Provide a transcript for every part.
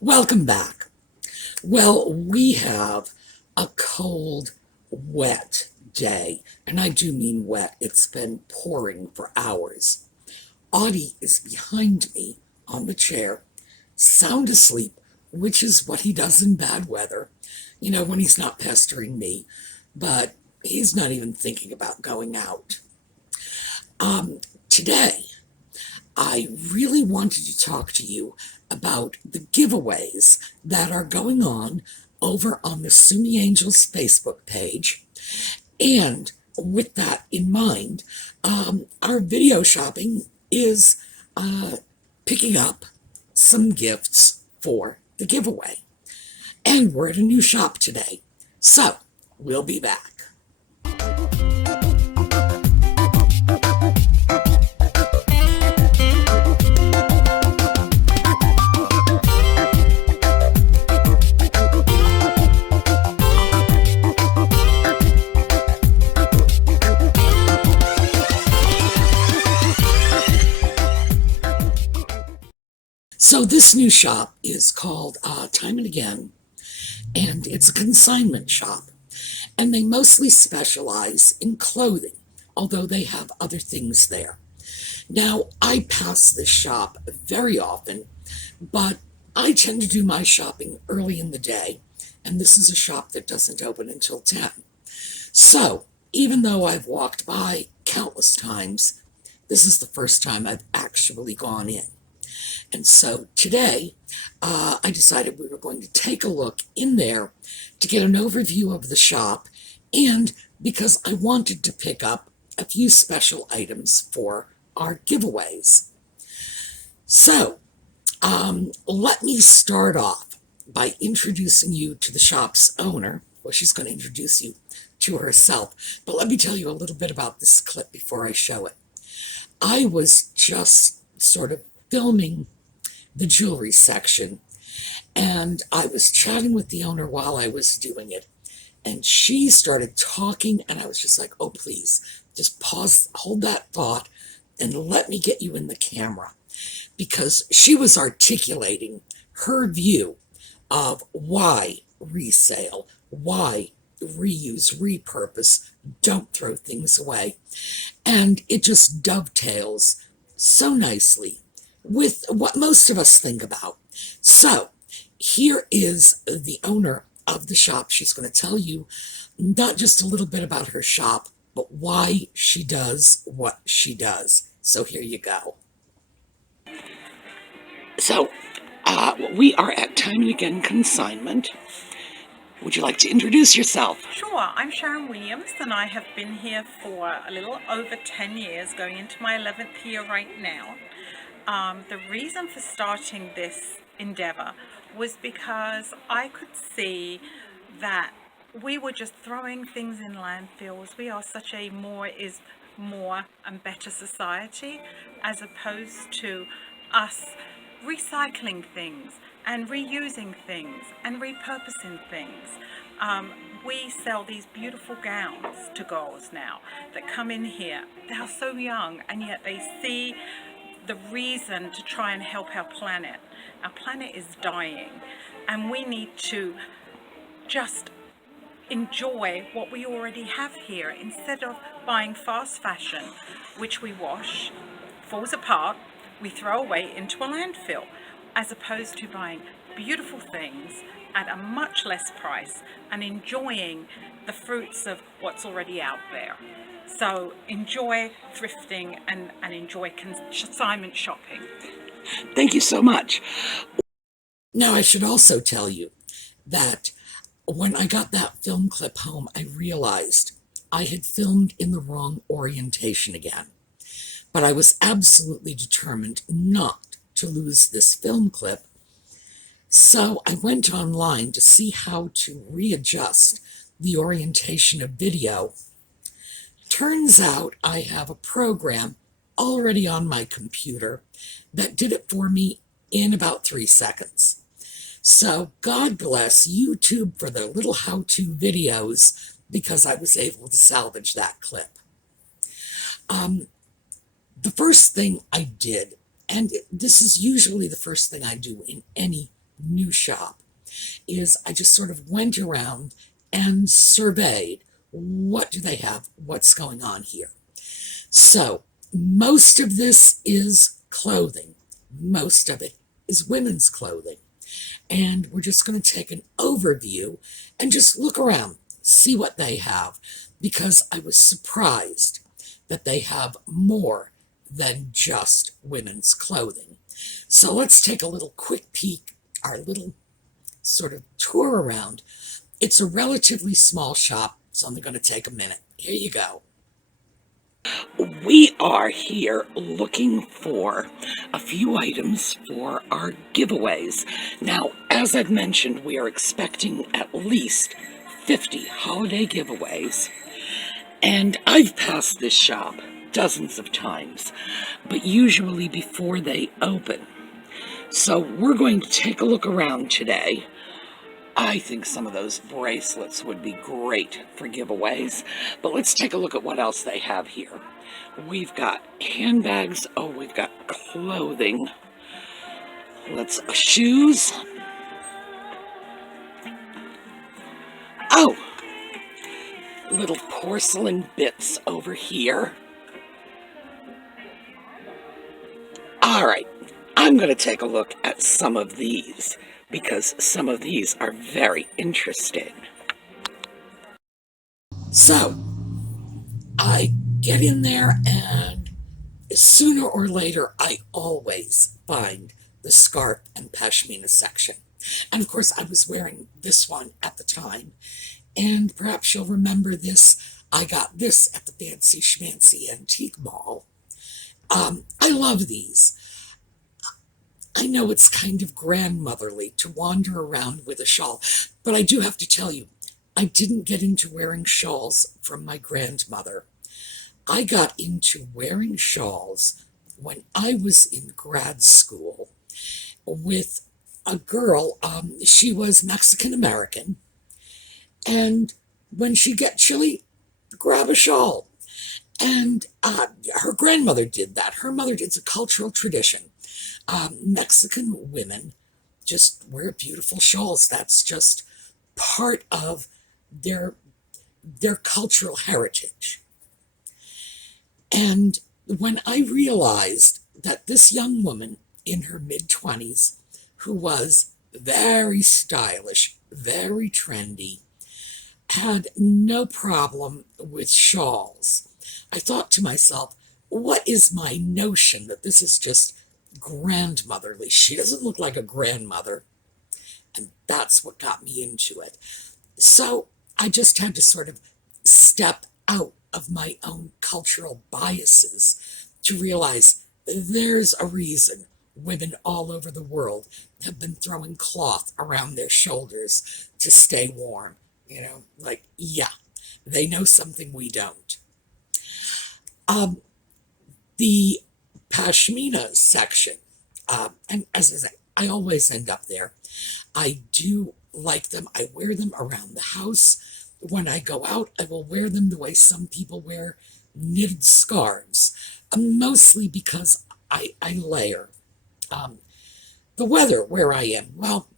Welcome back. Well, we have a cold, wet day, and I do mean wet. It's been pouring for hours. Audie is behind me on the chair, sound asleep, which is what he does in bad weather, when he's not pestering me, but he's not even thinking about going out. Today, I really wanted to talk to you about the giveaways that are going on over on the SUNY Angels Facebook page. And with that in mind, our video shopping is picking up some gifts for the giveaway. And we're at a new shop today. So we'll be back. So this new shop is called Time and Again, and it's a consignment shop. And they mostly specialize in clothing, although they have other things there. Now, I pass this shop very often, but I tend to do my shopping early in the day, and this is a shop that doesn't open until 10. So, even though I've walked by countless times, this is the first time I've actually gone in. And so today, I decided we were going to take a look in there to get an overview of the shop, and because I wanted to pick up a few special items for our giveaways. So, let me start off by introducing you to the shop's owner. Well, she's going to introduce you to herself, but let me tell you a little bit about this clip before I show it. I was just sort of filming the jewelry section, and I was chatting with the owner while I was doing it, and she started talking, and I was just like, oh, please, just pause, hold that thought, and let me get you in the camera, because she was articulating her view of why resale, why reuse, repurpose, don't throw things away, and it just dovetails so nicely with what most of us think about. So here is the owner of the shop. She's going to tell you not just a little bit about her shop, but why she does what she does. So here you go. So we are at Time and Again Consignment. Would you like to introduce yourself? Sure, I'm Sharon Williams, and I have been here for a little over 10 years, going into my 11th year right now. The reason for starting this endeavor was because I could see that we were just throwing things in landfills. We are such a more is more and better society, as opposed to us recycling things and reusing things and repurposing things. We sell these beautiful gowns to girls now that come in here. They are so young, and yet they see the reason to try and help our planet. Our planet is dying, and we need to just enjoy what we already have here instead of buying fast fashion, which we wash, falls apart, we throw away into a landfill, as opposed to buying beautiful things at a much less price and enjoying the fruits of what's already out there. So enjoy thrifting and enjoy consignment shopping. Thank you so much. Now, I should also tell you that when I got that film clip home, I realized I had filmed in the wrong orientation again. But I was absolutely determined not to lose this film clip. So I went online to see how to readjust the orientation of video. Turns out I have a program already on my computer that did it for me in about 3 seconds. So God bless YouTube for their little how-to videos, because I was able to salvage that clip. The first thing I did, and this is usually the first thing I do in any new shop is I just sort of went around and surveyed what do they have, what's going on here. So most of this is clothing. Most of it is women's clothing. And we're just going to take an overview and just look around, see what they have, because I was surprised that they have more than just women's clothing. So let's take a little quick peek, our little sort of tour around. It's a relatively small shop. It's only going to take a minute. Here you go. We are here looking for a few items for our giveaways. Now, as I've mentioned, we are expecting at least 50 holiday giveaways. And I've passed this shop dozens of times, but usually before they open. So we're going to take a look around today. I think some of those bracelets would be great for giveaways, but let's take a look at what else they have here. We've got handbags. Oh, we've got clothing. Shoes. Oh, little porcelain bits over here. All right, I'm going to take a look at some of these, because some of these are very interesting. So, I get in there, and sooner or later, I always find the scarf and pashmina section. And of course, I was wearing this one at the time, and perhaps you'll remember this. I got this at the Fancy Schmancy Antique Mall. I love these. I know it's kind of grandmotherly to wander around with a shawl, but I do have to tell you, I didn't get into wearing shawls from my grandmother. I got into wearing shawls when I was in grad school with a girl. She was Mexican-American, and when she get chilly, grab a shawl. And her grandmother did that. Her mother did. It's a cultural tradition. Mexican women just wear beautiful shawls. That's just part of their cultural heritage. And when I realized that this young woman in her mid-20s, who was very stylish, very trendy, had no problem with shawls, I thought to myself, what is my notion that this is just grandmotherly? She doesn't look like a grandmother. And that's what got me into it. So I just had to sort of step out of my own cultural biases to realize there's a reason women all over the world have been throwing cloth around their shoulders to stay warm. Yeah, they know something we don't. The pashmina section, and as I say, I always end up there. I do like them. I wear them around the house. When I go out, I will wear them the way some people wear knitted scarves, mostly because I layer. The weather where I am, well,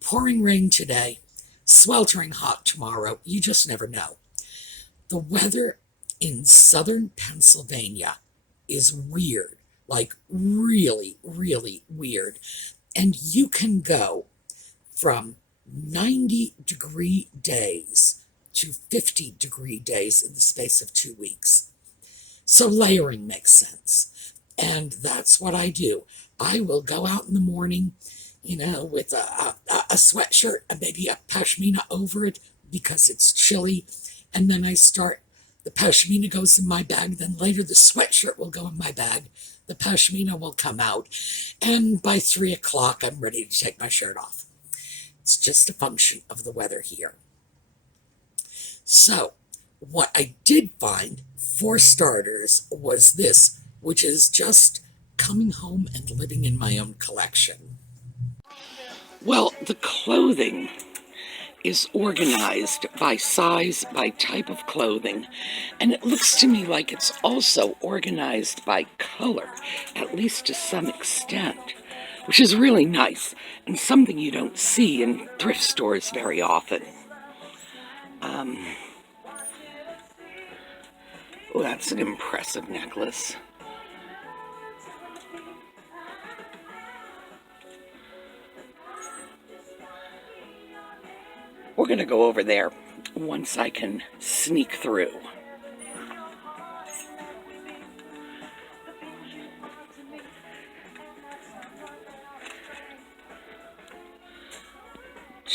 pouring rain today, sweltering hot tomorrow, you just never know. The weather in southern Pennsylvania is weird, like really, really weird. And you can go from 90-degree days to 50-degree days in the space of 2 weeks. So layering makes sense. And that's what I do. I will go out in the morning, with a sweatshirt and maybe a pashmina over it because it's chilly. And then the pashmina goes in my bag. Then later the sweatshirt will go in my bag. The pashmina will come out. And by 3 o'clock, I'm ready to take my shirt off. It's just a function of the weather here. So what I did find, for starters, was this, which is just coming home and living in my own collection. Well, the clothing is organized by size, by type of clothing, and it looks to me like it's also organized by color, at least to some extent, which is really nice and something you don't see in thrift stores very often. Oh, that's an impressive necklace. We're going to go over there once I can sneak through.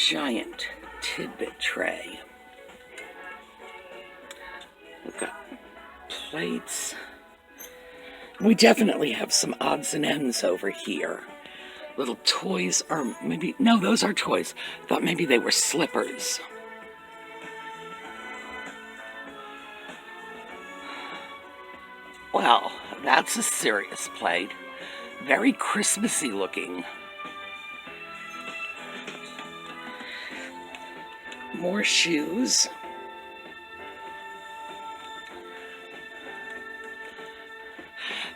Giant Tidbit tray. We've got plates. We definitely have some odds and ends over here. Little toys, or maybe, no, those are toys. Thought maybe they were slippers. Well, that's a serious plate. Very Christmassy looking. More shoes.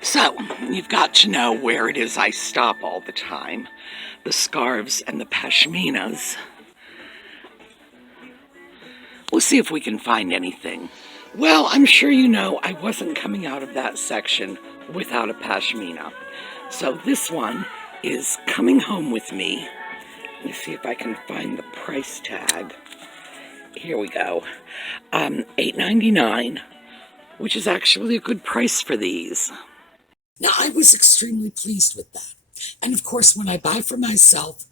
So, you've got to know where it is I stop all the time. The scarves and the pashminas. We'll see if we can find anything. Well, I'm sure you know I wasn't coming out of that section without a pashmina. So this one is coming home with me. Let me see if I can find the price tag. Here we go. $8.99, which is actually a good price for these. Now, I was extremely pleased with that. And of course, when I buy for myself,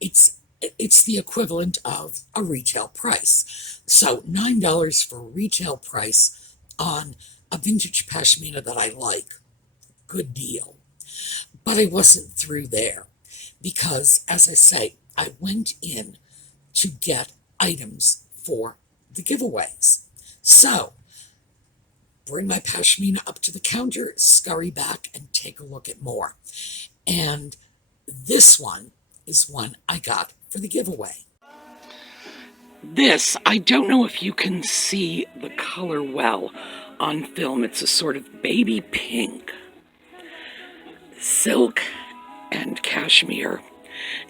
it's the equivalent of a retail price. So $9 for retail price on a vintage pashmina that I like. Good deal. But I wasn't through there because, as I say, I went in to get items for the giveaways. So, bring my pashmina up to the counter, scurry back, and take a look at more. And this one is one I got for the giveaway. This, I don't know if you can see the color well on film. It's a sort of baby pink. Silk and cashmere,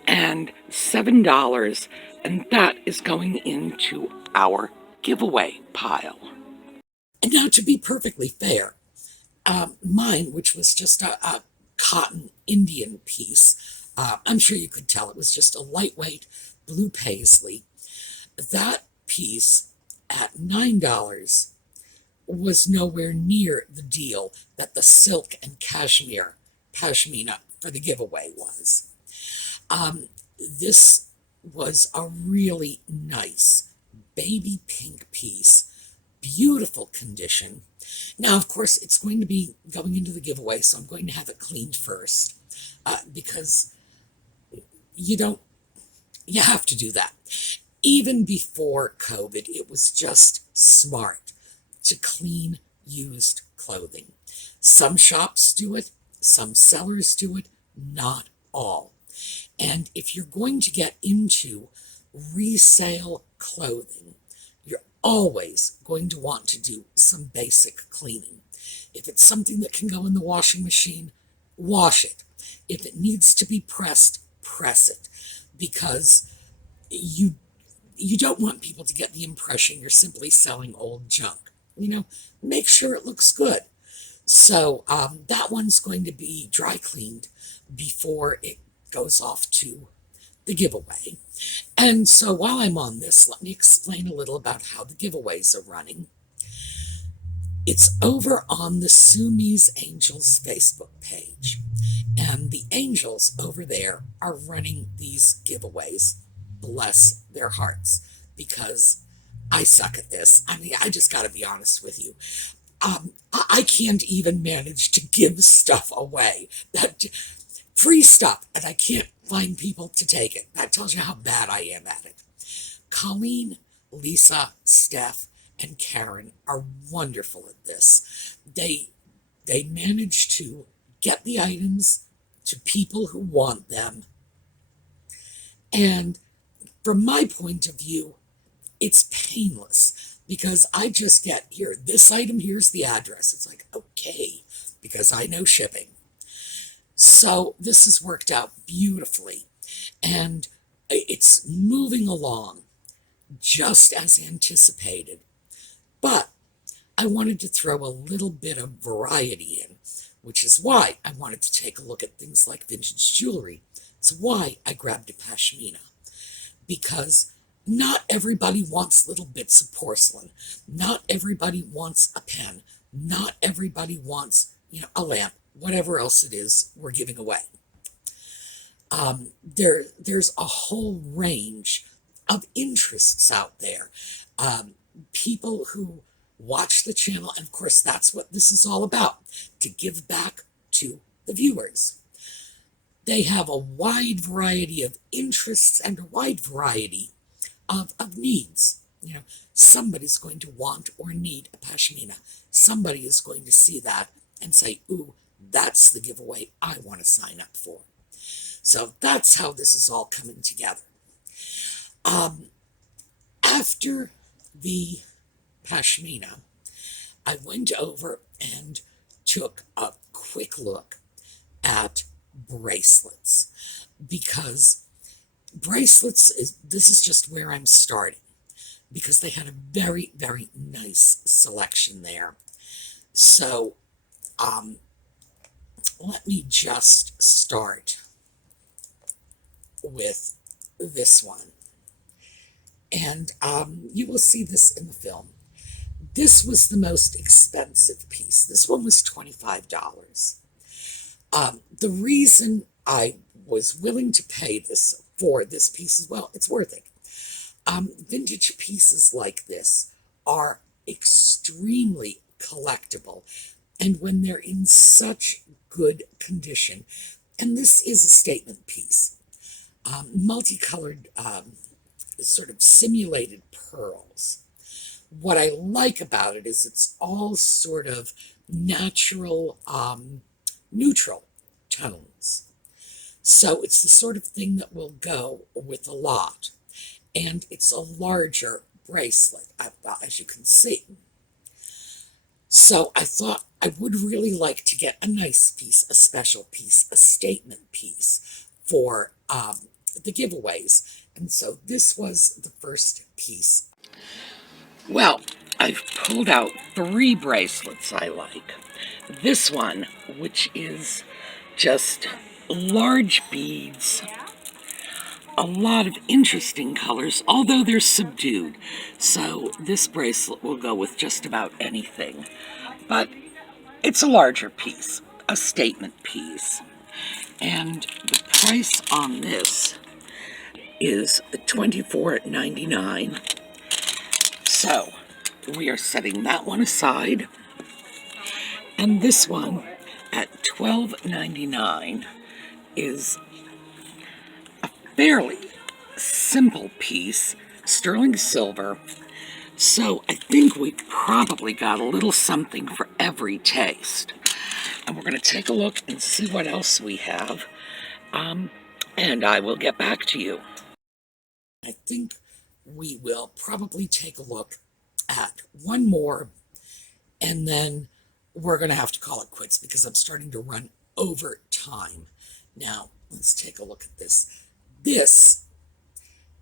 and $7, and that is going into our giveaway pile. And now, to be perfectly fair, mine, which was just a cotton Indian piece, I'm sure you could tell it was just a lightweight blue paisley. That piece at $9 was nowhere near the deal that the silk and cashmere pashmina for the giveaway was. This was a really nice baby pink piece. Beautiful condition. Now, of course, it's going to be going into the giveaway, so I'm going to have it cleaned first because you have to do that. Even before COVID, it was just smart to clean used clothing. Some shops do it, some sellers do it, not all. And if you're going to get into resale clothing, you're always going to want to do some basic cleaning. If it's something that can go in the washing machine, wash it. If it needs to be pressed, press it. Because you don't want people to get the impression you're simply selling old junk. Make sure it looks good. So that one's going to be dry cleaned before it goes off to the giveaway. And so while I'm on this, let me explain a little about how the giveaways are running. It's over on the Sumi's Angels Facebook page. And the angels over there are running these giveaways. Bless their hearts, because I suck at this. I just got to be honest with you. I can't even manage to give stuff away. That free stuff, and I can't find people to take it. That tells you how bad I am at it. Colleen, Lisa, Steph, and Karen are wonderful at this. They manage to get the items to people who want them. And from my point of view, it's painless. Because I just get, here, this item, here's the address. It's like, okay, because I know shipping. So this has worked out beautifully, and it's moving along just as anticipated. But I wanted to throw a little bit of variety in, which is why I wanted to take a look at things like vintage jewelry. It's why I grabbed a pashmina, because not everybody wants little bits of porcelain. Not everybody wants a pen. Not everybody wants, a lamp, whatever else it is we're giving away. There's a whole range of interests out there. People who watch the channel, and of course that's what this is all about, to give back to the viewers. They have a wide variety of interests and a wide variety of needs. Somebody's going to want or need a pashmina. Somebody is going to see that and say, ooh, that's the giveaway I want to sign up for. So that's how this is all coming together. After the pashmina, I went over and took a quick look at bracelets, because this is just where I'm starting, because they had a very, very nice selection there. So let me just start with this one. And you will see this in the film. This was the most expensive piece. This one was $25. The reason I was willing to pay this for this piece as well, it's worth it. Vintage pieces like this are extremely collectible, and when they're in such good condition, and this is a statement piece, multicolored sort of simulated pearls. What I like about it is it's all sort of natural, neutral tones. So it's the sort of thing that will go with a lot. And it's a larger bracelet, as you can see. So I thought I would really like to get a nice piece, a special piece, a statement piece for the giveaways. And so this was the first piece. Well, I've pulled out 3 bracelets I like. This one, which is just large beads, a lot of interesting colors, although they're subdued. So this bracelet will go with just about anything. But it's a larger piece, a statement piece. And the price on this is $24.99. So we are setting that one aside. And this one at $12.99 is a fairly simple piece, sterling silver. So I think we probably got a little something for every taste. And we're going to take a look and see what else we have. And I will get back to you. I think we will probably take a look at one more, and then we're going to have to call it quits because I'm starting to run over time. Now, let's take a look at this. This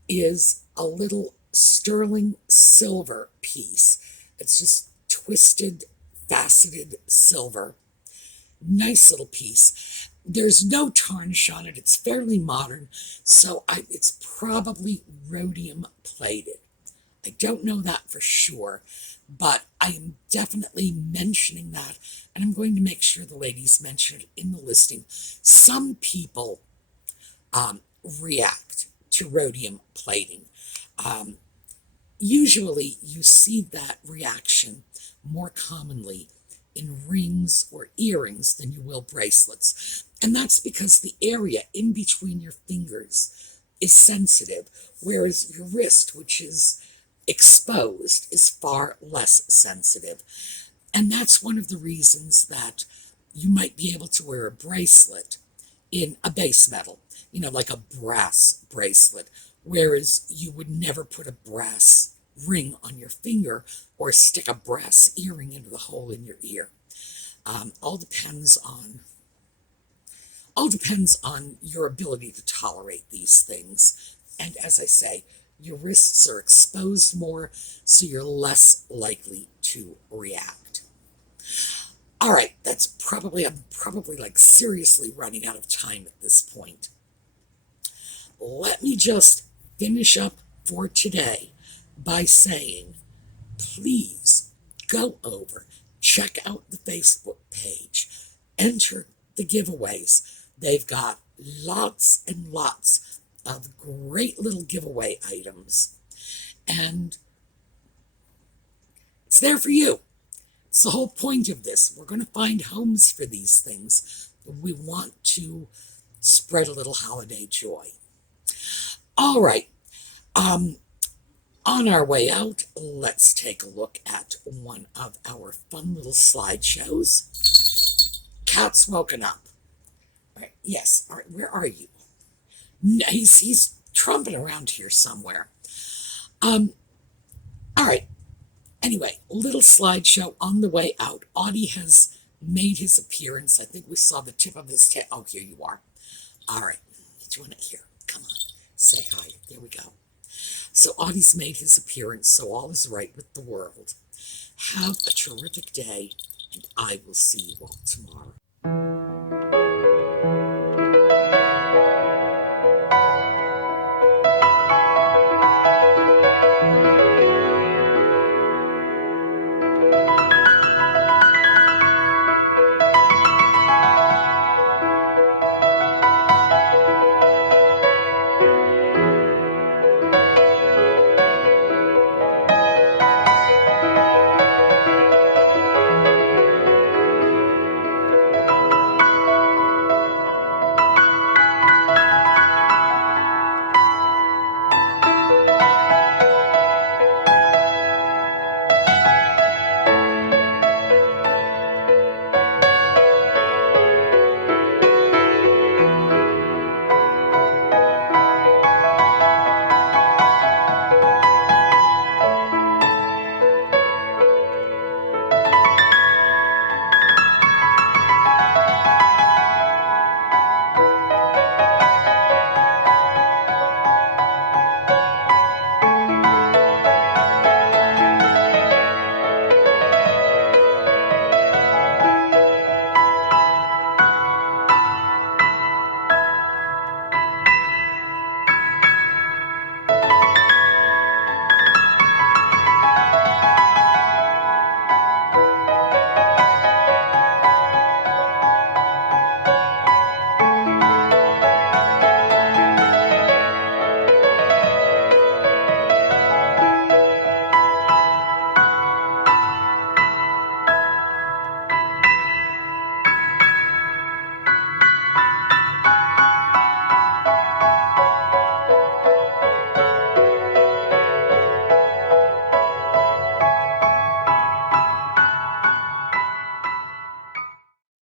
is a little sterling silver piece. It's just twisted, faceted silver. Nice little piece. There's no tarnish on it. It's fairly modern, so it's probably rhodium plated. I don't know that for sure, but I am definitely mentioning that, and I'm going to make sure the ladies mention it in the listing. Some people react to rhodium plating. Usually you see that reaction more commonly in rings or earrings than you will bracelets. And that's because the area in between your fingers is sensitive, whereas your wrist, which is exposed, is far less sensitive. And that's one of the reasons that you might be able to wear a bracelet in a base metal, like a brass bracelet, whereas you would never put a brass ring on your finger or stick a brass earring into the hole in your ear. All depends all depends on your ability to tolerate these things. And as I say, your wrists are exposed more, so you're less likely to react. All right, I'm probably like seriously running out of time at this point. Let me just finish up for today by saying, please go over, check out the Facebook page, enter the giveaways. They've got lots and lots of great little giveaway items, and it's there for you. It's the whole point of this. We're going to find homes for these things. We want to spread a little holiday joy. All right. On our way out, let's take a look at one of our fun little slideshows. Cat's woken up. All right, yes. All right, where are you? He's trumping around here somewhere. All right. Anyway, little slideshow on the way out. Audie has made his appearance. I think we saw the tip of his tail. Oh, here you are. All right. Do you want to hear? Come on. Say hi. There we go. So Audie's made his appearance, so all is right with the world. Have a terrific day, and I will see you all tomorrow.